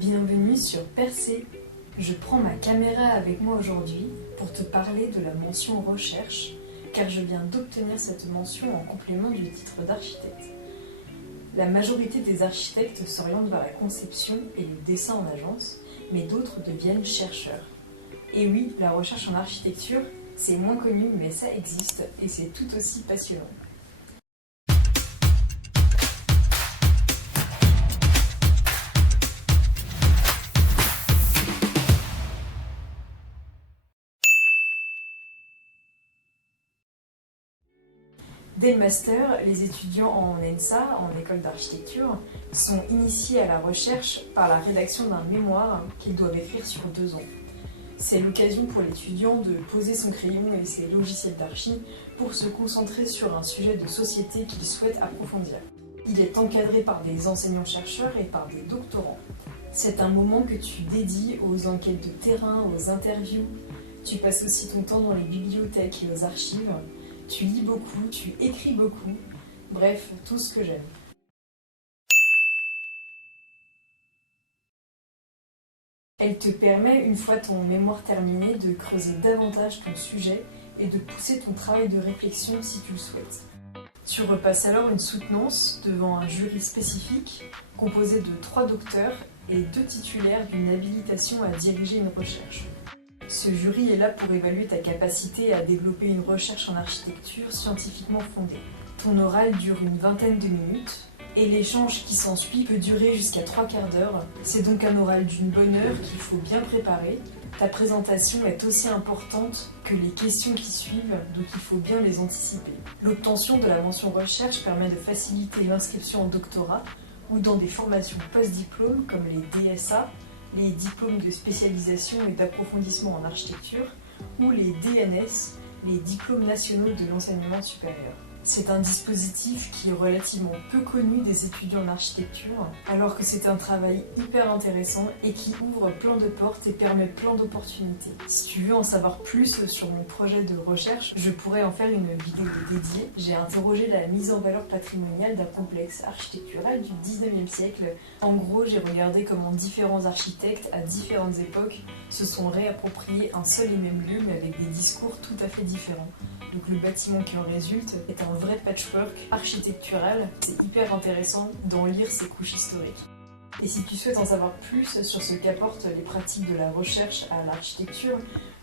Bienvenue sur Percé. Je prends ma caméra avec moi aujourd'hui pour te parler de la mention recherche, car je viens d'obtenir cette mention en complément du titre d'architecte. La majorité des architectes s'orientent vers la conception et le dessin en agence, mais d'autres deviennent chercheurs. Et oui, la recherche en architecture, c'est moins connu, mais ça existe et c'est tout aussi passionnant. Dès le master, les étudiants en ENSA, en école d'architecture, sont initiés à la recherche par la rédaction d'un mémoire qu'ils doivent écrire sur 2 ans. C'est l'occasion pour l'étudiant de poser son crayon et ses logiciels d'archi pour se concentrer sur un sujet de société qu'il souhaite approfondir. Il est encadré par des enseignants-chercheurs et par des doctorants. C'est un moment que tu dédies aux enquêtes de terrain, aux interviews. Tu passes aussi ton temps dans les bibliothèques et aux archives. Tu lis beaucoup, tu écris beaucoup, bref, tout ce que j'aime. Elle te permet, une fois ton mémoire terminé, de creuser davantage ton sujet et de pousser ton travail de réflexion si tu le souhaites. Tu repasses alors une soutenance devant un jury spécifique composé de 3 docteurs et 2 titulaires d'une habilitation à diriger une recherche. Ce jury est là pour évaluer ta capacité à développer une recherche en architecture scientifiquement fondée. Ton oral dure une vingtaine de minutes et l'échange qui s'ensuit peut durer jusqu'à 3/4 d'heure. C'est donc un oral d'une bonne heure qu'il faut bien préparer. Ta présentation est aussi importante que les questions qui suivent, donc il faut bien les anticiper. L'obtention de la mention recherche permet de faciliter l'inscription en doctorat ou dans des formations post-diplôme comme les DSA, les diplômes de spécialisation et d'approfondissement en architecture, ou les DNS, les diplômes nationaux de l'enseignement supérieur. C'est un dispositif qui est relativement peu connu des étudiants en architecture, alors que c'est un travail hyper intéressant et qui ouvre plein de portes et permet plein d'opportunités. Si tu veux en savoir plus sur mon projet de recherche, je pourrais en faire une vidéo dédiée. J'ai interrogé la mise en valeur patrimoniale d'un complexe architectural du 19e siècle. En gros, j'ai regardé comment différents architectes, à différentes époques, se sont réappropriés un seul et même lieu, mais avec des discours tout à fait différents. Donc le bâtiment qui en résulte est un vrai patchwork architectural. C'est hyper intéressant d'en lire ces couches historiques. Et si tu souhaites en savoir plus sur ce qu'apportent les pratiques de la recherche à l'architecture,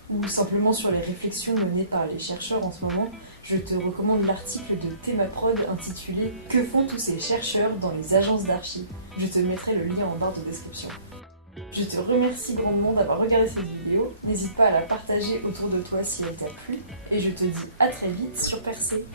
ou simplement sur les réflexions menées par les chercheurs en ce moment, je te recommande l'article de Thémaprod intitulé « Que font tous ces chercheurs dans les agences d'archi ?» Je te mettrai le lien en barre de description. Je te remercie grandement d'avoir regardé cette vidéo. N'hésite pas à la partager autour de toi si elle t'a plu. Et je te dis à très vite sur Percé.